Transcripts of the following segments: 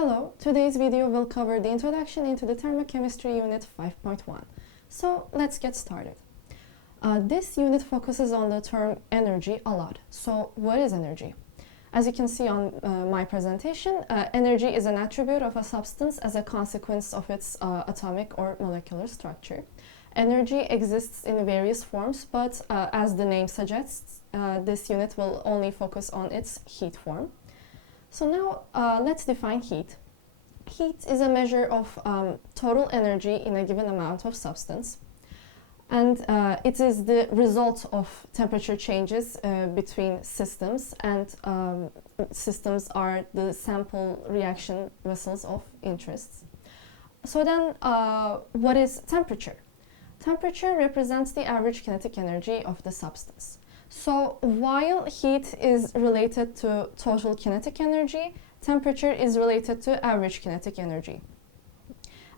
Hello, today's video will cover the introduction into the Thermochemistry Unit 5.1. So let's get started. This unit focuses on the term energy a lot. So what is energy? As you can see on my presentation, energy is an attribute of a substance as a consequence of its atomic or molecular structure. Energy exists in various forms, but as the name suggests, this unit will only focus on its heat form. So now let's define heat. Heat is a measure of total energy in a given amount of substance. And it is the result of temperature changes between systems, and systems are the sample reaction vessels of interest. So then what is temperature? Temperature represents the average kinetic energy of the substance. So while heat is related to total kinetic energy, temperature is related to average kinetic energy.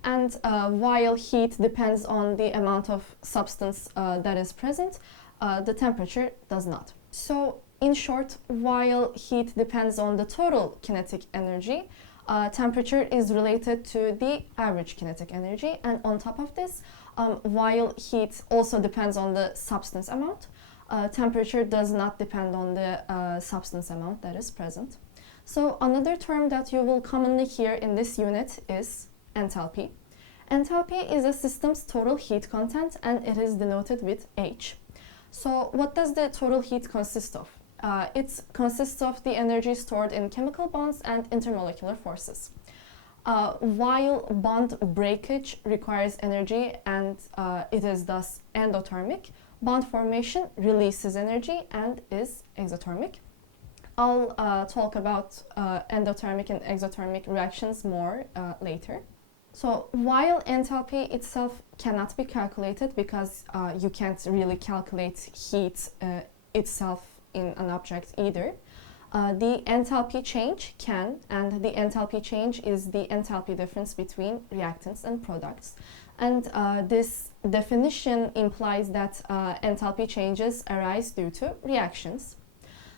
And while heat depends on the amount of substance that is present, the temperature does not. So in short, while heat depends on the total kinetic energy, temperature is related to the average kinetic energy. And on top of this, while heat also depends on the substance amount, temperature does not depend on the substance amount that is present. So another term that you will commonly hear in this unit is enthalpy. Enthalpy is a system's total heat content, and it is denoted with H. So what does the total heat consist of? It consists of the energy stored in chemical bonds and intermolecular forces. While bond breakage requires energy and it is thus endothermic, bond formation releases energy and is exothermic. I'll talk about endothermic and exothermic reactions more later. So while enthalpy itself cannot be calculated because you can't really calculate heat itself in an object either, the enthalpy change can, and the enthalpy change is the enthalpy difference between reactants and products. And this definition implies that enthalpy changes arise due to reactions.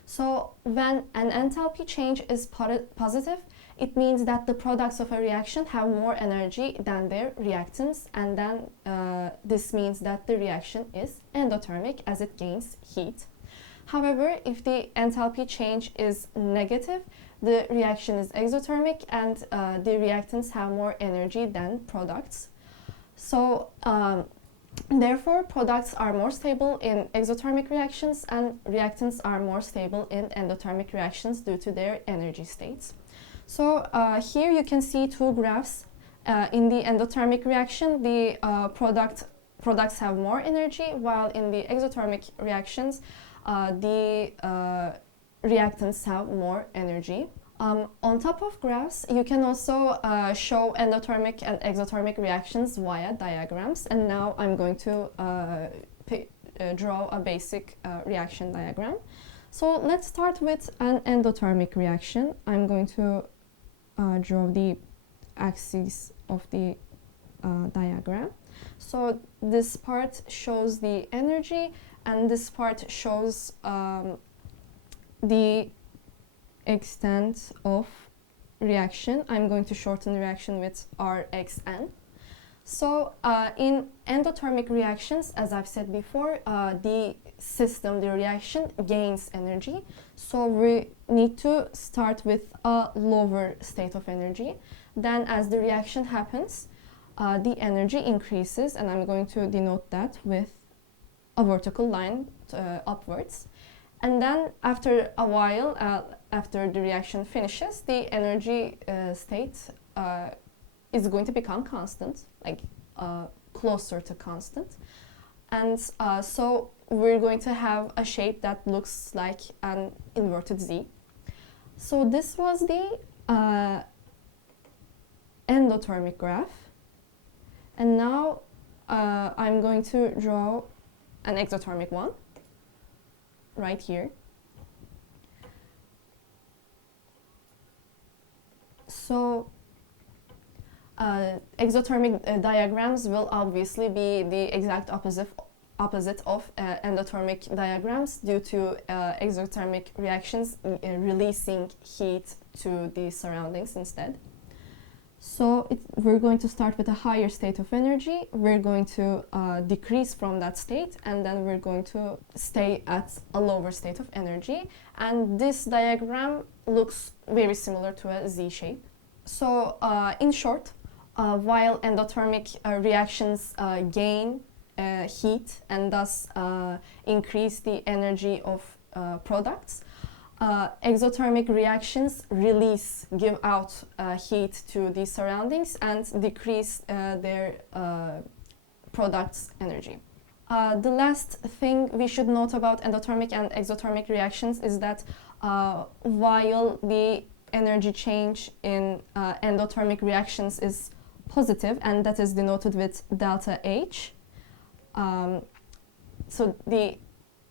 So when an enthalpy change is positive, it means that the products of a reaction have more energy than their reactants, and then this means that the reaction is endothermic as it gains heat. However, if the enthalpy change is negative, the reaction is exothermic and the reactants have more energy than products. So therefore, products are more stable in exothermic reactions and reactants are more stable in endothermic reactions due to their energy states. So here you can see two graphs. In the endothermic reaction, the products have more energy, while in the exothermic reactions, the reactants have more energy. On top of graphs, you can also show endothermic and exothermic reactions via diagrams. And now I'm going to draw a basic reaction diagram. So let's start with an endothermic reaction. I'm going to draw the axis of the diagram. So this part shows the energy, and this part shows the extent of reaction. I'm going to shorten the reaction with Rxn. So in endothermic reactions, as I've said before, the reaction gains energy. So we need to start with a lower state of energy. Then as the reaction happens, the energy increases, and I'm going to denote that with a vertical line upwards. And then after a while, after the reaction finishes, the energy state is going to become constant, like closer to constant. And so we're going to have a shape that looks like an inverted Z. So this was the endothermic graph. And now I'm going to draw an exothermic one right here. So exothermic diagrams will obviously be the exact opposite of endothermic diagrams due to exothermic reactions releasing heat to the surroundings instead. So we're going to start with a higher state of energy, we're going to decrease from that state, and then we're going to stay at a lower state of energy. And this diagram looks very similar to a Z shape. So in short, while endothermic reactions gain heat and thus increase the energy of products, exothermic reactions give out heat to the surroundings and decrease their products' energy. The last thing we should note about endothermic and exothermic reactions is that while the energy change in endothermic reactions is positive, and that is denoted with delta H, so the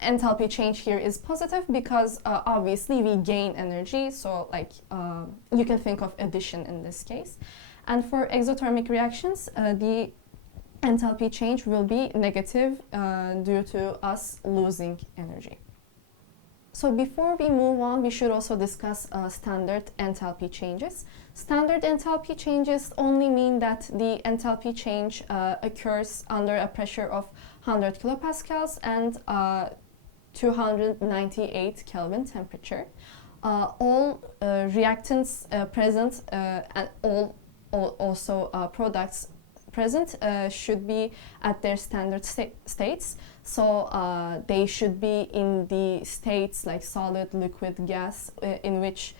enthalpy change here is positive because obviously we gain energy, so like you can think of addition in this case. And for exothermic reactions, the enthalpy change will be negative due to us losing energy. So before we move on, we should also discuss standard enthalpy changes. Standard enthalpy changes only mean that the enthalpy change occurs under a pressure of 100 kilopascals and 298 Kelvin temperature. All reactants present and also products present should be at their standard states. So they should be in the states like solid, liquid, gas, in which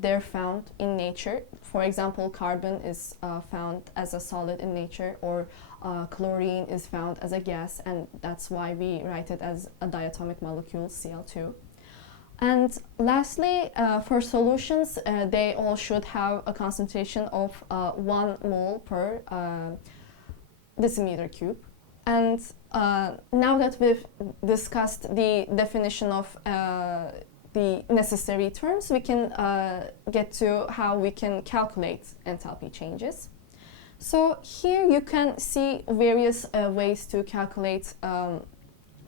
they're found in nature. For example, carbon is found as a solid in nature, or chlorine is found as a gas, and that's why we write it as a diatomic molecule, Cl2. And lastly, for solutions, they all should have a concentration of 1 mole per decimeter cube. And now that we've discussed the definition of the necessary terms, we can get to how we can calculate enthalpy changes. So here you can see various ways to calculate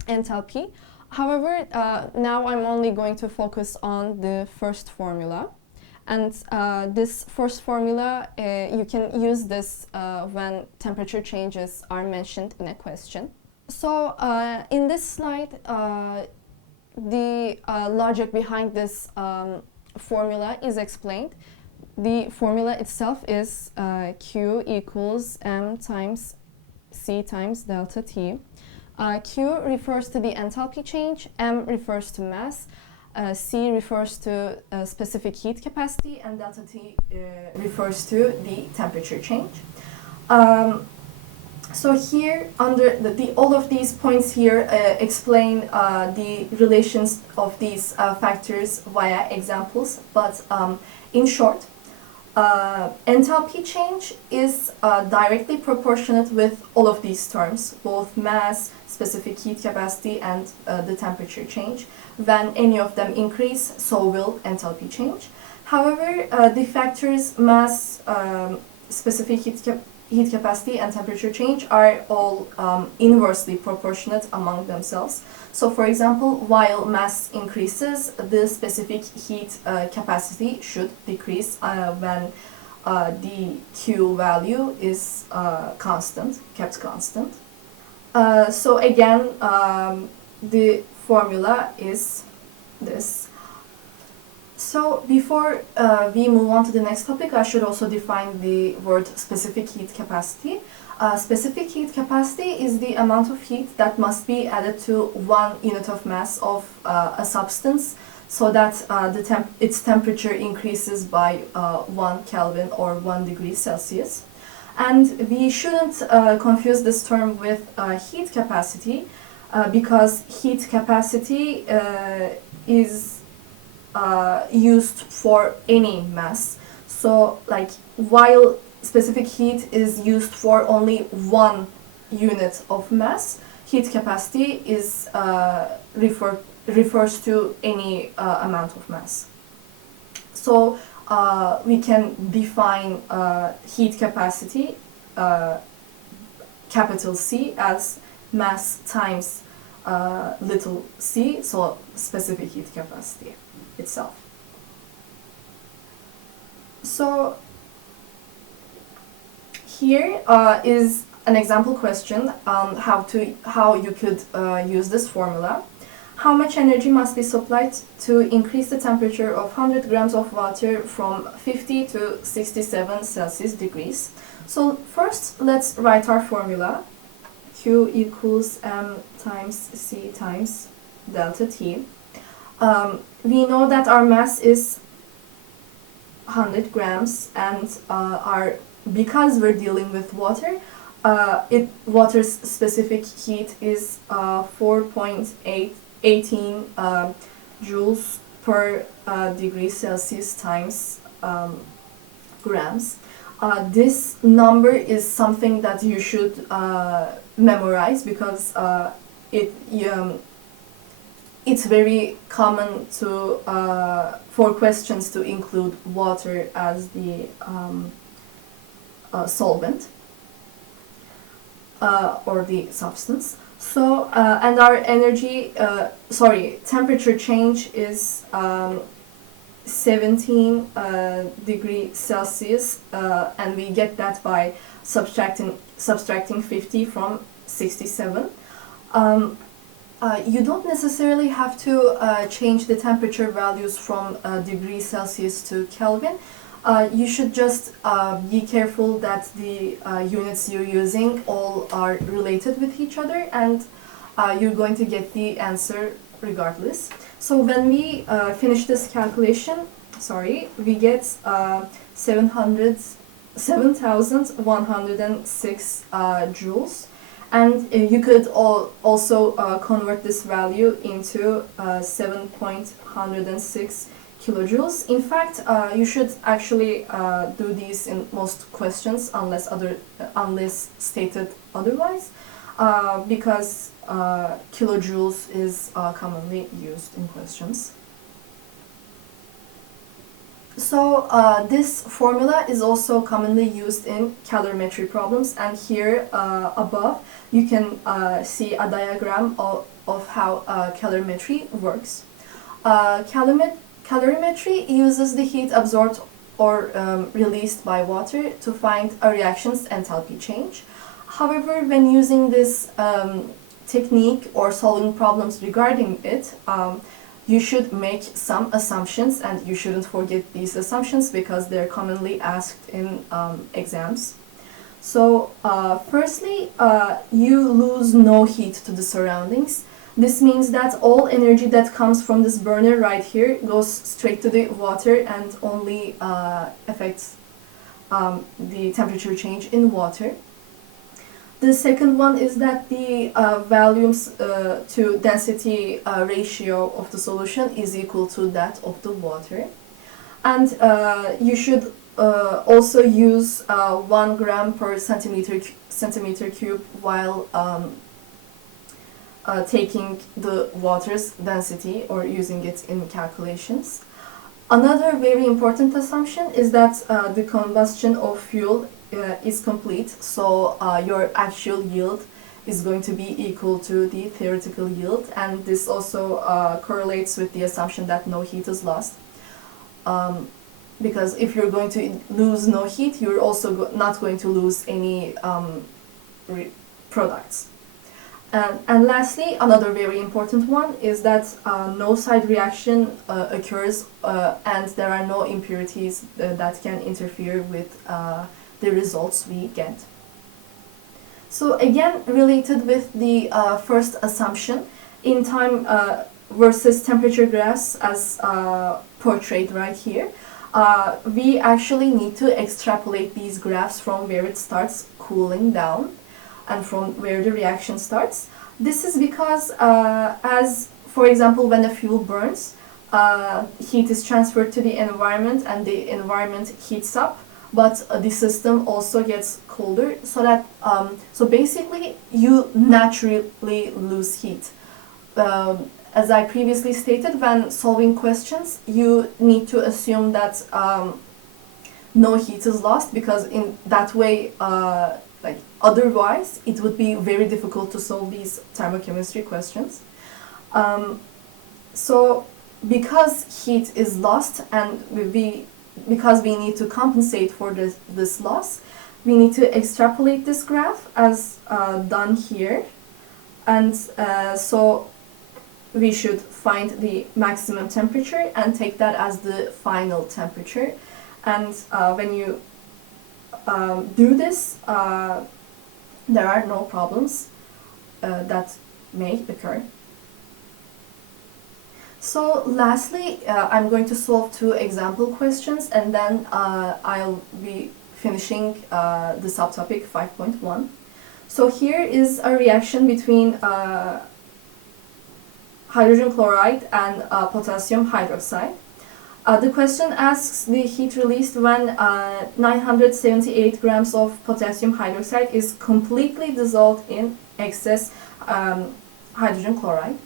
enthalpy. However, now I'm only going to focus on the first formula. And this first formula, you can use this when temperature changes are mentioned in a question. So in this slide, the logic behind this formula is explained. The formula itself is Q equals M times C times delta T. Q refers to the enthalpy change, M refers to mass, C refers to specific heat capacity, and delta T refers to the temperature change. So here, under all of these points here explain the relations of these factors via examples, but in short, enthalpy change is directly proportionate with all of these terms, both mass, specific heat capacity, and the temperature change. When any of them increase, so will enthalpy change. However, the factors mass, specific heat capacity, and temperature change are all inversely proportionate among themselves. So for example, while mass increases, the specific heat capacity should decrease when the Q value is kept constant. So again, the formula is this. So before we move on to the next topic, I should also define the word specific heat capacity. Specific heat capacity is the amount of heat that must be added to 1 unit of mass of a substance so that its temperature increases by 1 Kelvin or 1 degree Celsius. And we shouldn't confuse this term with heat capacity because heat capacity is used for any mass. So like while specific heat is used for only 1 unit of mass, heat capacity is refers to any amount of mass. So we can define heat capacity, capital C, as mass times little c, so specific heat capacity itself. So Here is an example question on how you could use this formula. How much energy must be supplied to increase the temperature of 100 grams of water from 50 to 67 Celsius degrees? So first, let's write our formula. Q equals M times C times delta T. We know that our mass is 100 grams, and because we're dealing with water, water's specific heat is 4.18 joules per degree Celsius times grams. This number is something that you should memorize because it's very common for questions to include water as the solvent or the substance. So, and our temperature change is 17 degrees Celsius, and we get that by subtracting 50 from 67. You don't necessarily have to change the temperature values from degrees Celsius to Kelvin. You should just be careful that the units you're using all are related with each other, and you're going to get the answer regardless. So when we finish this calculation, we get 7,106 joules. And you could also convert this value into 7.106 kilojoules. In fact, you should actually do these in most questions unless stated otherwise, because kilojoules is commonly used in questions. So this formula is also commonly used in calorimetry problems, and here above you can see a diagram of how calorimetry works. Calorimetry uses the heat absorbed or released by water to find a reaction's enthalpy change. However, when using this technique or solving problems regarding it, you should make some assumptions, and you shouldn't forget these assumptions because they're commonly asked in exams. So firstly, you lose no heat to the surroundings. This means that all energy that comes from this burner right here goes straight to the water and only affects the temperature change in water. The second one is that the volumes to density ratio of the solution is equal to that of the water. And you should also use 1 gram per centimeter cube while taking the water's density or using it in calculations. Another very important assumption is that the combustion of fuel is complete, so your actual yield is going to be equal to the theoretical yield, and this also correlates with the assumption that no heat is lost. Because if you're going to lose no heat, you're also not going to lose any products. And lastly, another very important one is that no side reaction occurs, and there are no impurities that can interfere with the results we get. So again, related with the first assumption, in time versus temperature graphs as portrayed right here, we actually need to extrapolate these graphs from where it starts cooling down and from where the reaction starts. This is because, as for example, when a fuel burns, heat is transferred to the environment and the environment heats up, but the system also gets colder, so that so basically you naturally lose heat. As I previously stated, when solving questions, you need to assume that no heat is lost, because in that way, otherwise, it would be very difficult to solve these thermochemistry questions. So because heat is lost and because we need to compensate for this loss, we need to extrapolate this graph as done here, and so we should find the maximum temperature and take that as the final temperature. And when you do this, there are no problems that may occur. So lastly, I'm going to solve 2 example questions, and then I'll be finishing the subtopic 5.1. So here is a reaction between hydrogen chloride and potassium hydroxide. The question asks the heat released when 978 grams of potassium hydroxide is completely dissolved in excess hydrogen chloride.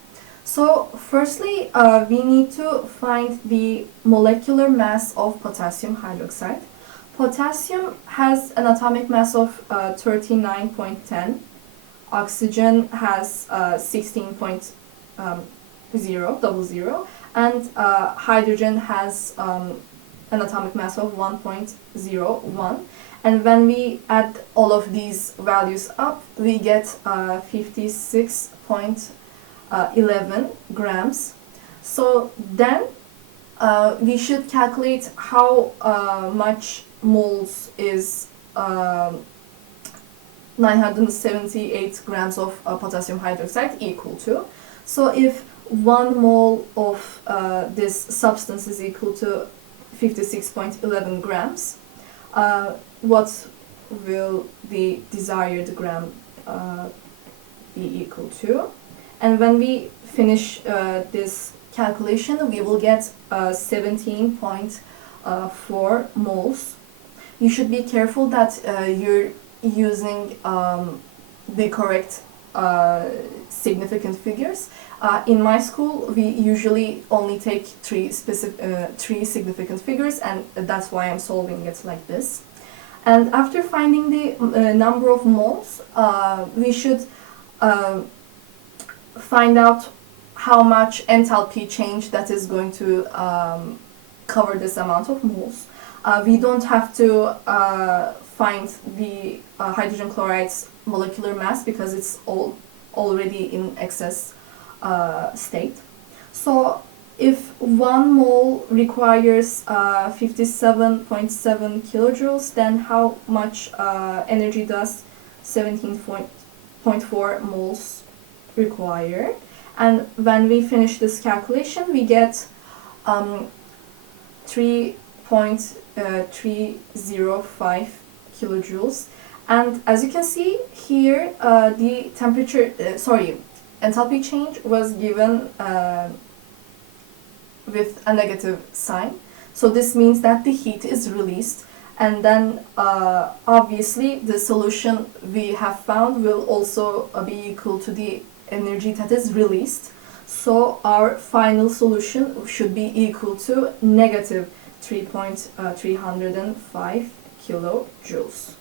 So firstly, we need to find the molecular mass of potassium hydroxide. Potassium has an atomic mass of 39.10. Oxygen has 16.0, and hydrogen has an atomic mass of 1.01. And when we add all of these values up, we get 56.11 grams. So then we should calculate how much moles is 978 grams of potassium hydroxide equal to. So if 1 mole of this substance is equal to 56.11 grams, what will the desired gram be equal to? And when we finish this calculation, we will get 17.4 moles. You should be careful that you're using the correct significant figures. In my school, we usually only take three significant figures, and that's why I'm solving it like this. And after finding the number of moles, we should find out how much enthalpy change that is going to cover this amount of moles. We don't have to find the hydrogen chloride's molecular mass because it's already in excess state. So if 1 mole requires 57.7 kilojoules, then how much energy does 17.4 moles require? And when we finish this calculation, we get 3.305 kilojoules. And as you can see here, the temperature, enthalpy change was given with a negative sign. So this means that the heat is released, and then obviously the solution we have found will also be equal to the energy that is released. So our final solution should be equal to negative 3.305 kilojoules.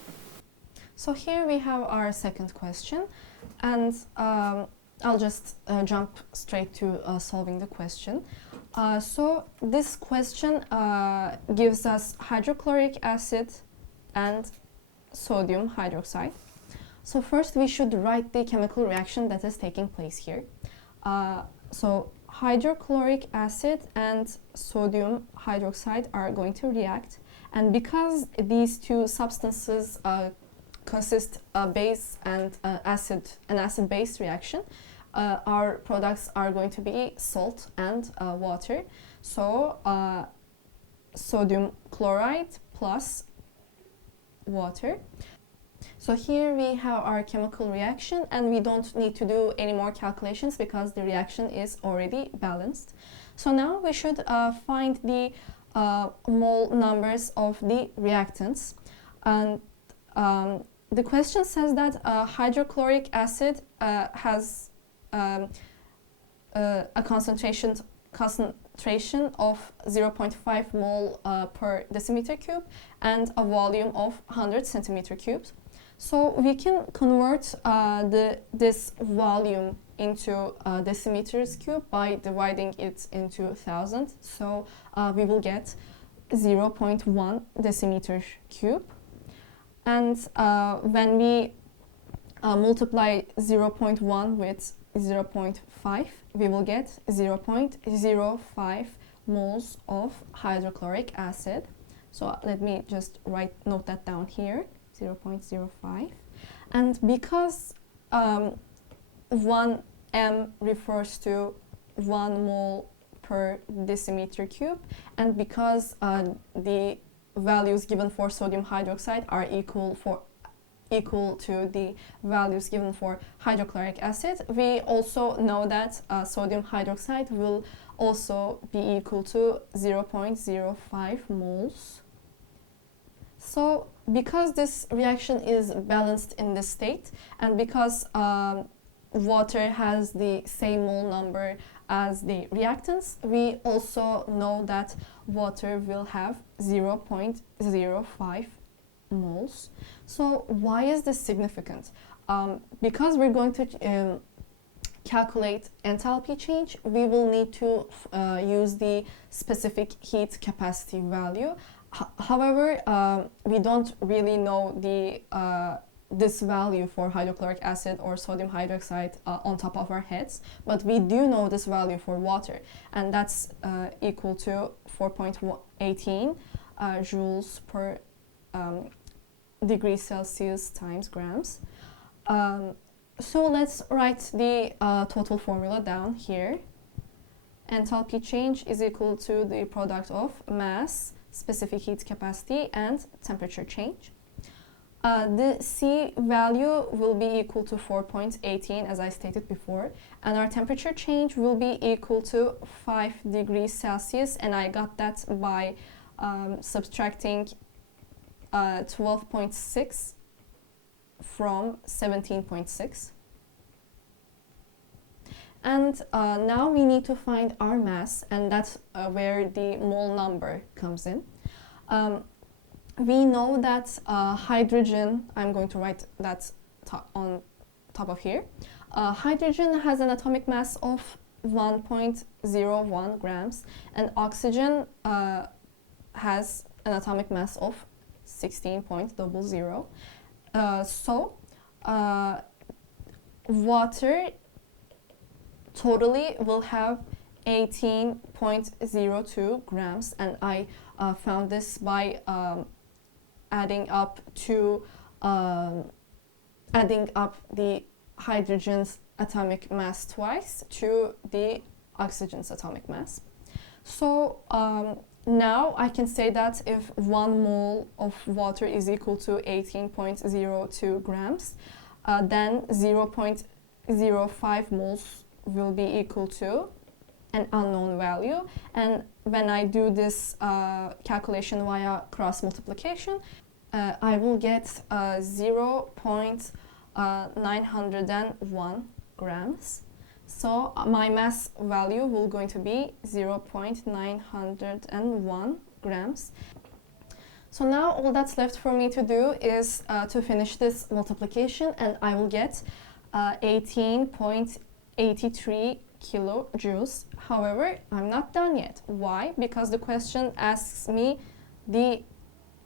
So here we have our second question, and I'll just jump straight to solving the question. So this question gives us hydrochloric acid and sodium hydroxide. So first we should write the chemical reaction that is taking place here. So hydrochloric acid and sodium hydroxide are going to react, and because these two substances consist a base and an acid-base reaction, our products are going to be salt and water. So sodium chloride plus water. So here we have our chemical reaction, and we don't need to do any more calculations because the reaction is already balanced. So now we should find the mole numbers of the reactants. And the question says that hydrochloric acid has a concentration of 0.5 mole per decimeter cube and a volume of 100 centimeter cubes. So we can convert this volume into decimeters cube by dividing it into 1,000. So we will get 0.1 decimeter cube. And when we multiply 0.1 with 0.5, we will get 0.05 moles of hydrochloric acid. So let me just note that down here, 0.05. And because 1 m refers to 1 mole per decimeter cube, and because the values given for sodium hydroxide are equal to the values given for hydrochloric acid, we also know that sodium hydroxide will also be equal to 0.05 moles. So because this reaction is balanced in this state, and because water has the same mole number as the reactants, we also know that water will have 0.05 moles. So why is this significant? Because we're going to calculate enthalpy change, we will need to use the specific heat capacity value. However, we don't really know this value for hydrochloric acid or sodium hydroxide on top of our heads, but we do know this value for water, and that's equal to 4.18 joules per degree Celsius times grams. So let's write the total formula down here. Enthalpy change is equal to the product of mass, specific heat capacity, and temperature change. The C value will be equal to 4.18, as I stated before, and our temperature change will be equal to 5 degrees Celsius, and I got that by subtracting 12.6 from 17.6. And now we need to find our mass, and that's where the mole number comes in. We know that hydrogen, I'm going to write that on top of here. Hydrogen has an atomic mass of 1.01 grams, and oxygen has an atomic mass of 16.00. So water totally will have 18.02 grams, and I found this by adding up the hydrogen's atomic mass twice to the oxygen's atomic mass. So now I can say that if 1 mole of water is equal to 18.02 grams, then 0.05 moles will be equal to an unknown value, and when I do this calculation via cross multiplication, I will get 0.901 grams. So my mass value will going to be 0.901 grams. So now all that's left for me to do is to finish this multiplication, and I will get 18.83 kilojoules. However, I'm not done yet. Why? Because the question asks me the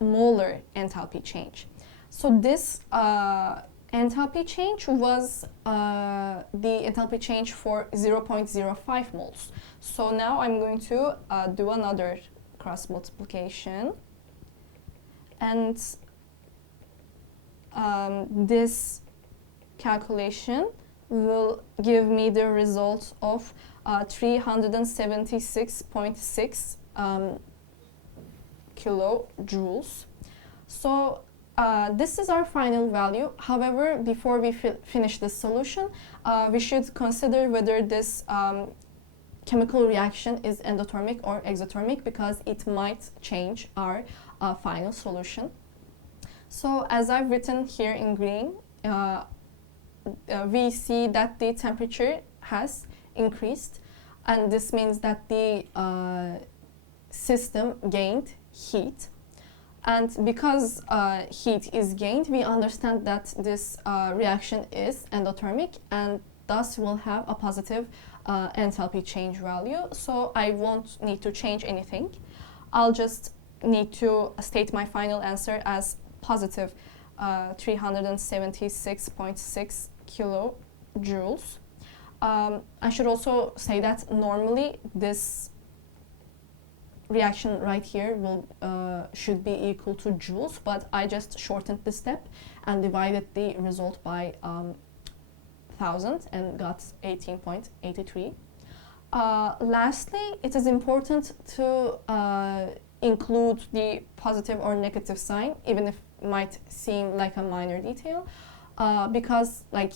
molar enthalpy change. So this enthalpy change was the enthalpy change for 0.05 moles. So now I'm going to do another cross multiplication, and this calculation will give me the result of 376.6 kilojoules. So this is our final value. However, before we finish this solution, we should consider whether this chemical reaction is endothermic or exothermic, because it might change our final solution. So as I've written here in green, we see that the temperature has increased, and this means that the system gained heat. And because heat is gained, we understand that this reaction is endothermic, and thus will have a positive enthalpy change value. So I won't need to change anything. I'll just need to state my final answer as positive 376.6 kilojoules. I should also say that normally this reaction right here will should be equal to joules, but I just shortened the step and divided the result by 1000 and got 18.83. Lastly, it is important to include the positive or negative sign, even if it might seem like a minor detail, because like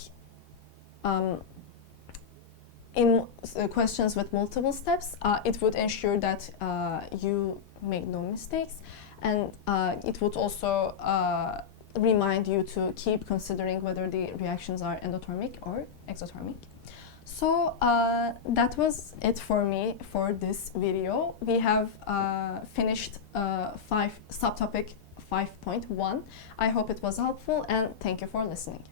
in questions with multiple steps, it would ensure that you make no mistakes, and it would also remind you to keep considering whether the reactions are endothermic or exothermic. So that was it for me for this video. We have finished subtopic 5.1. I hope it was helpful, and thank you for listening.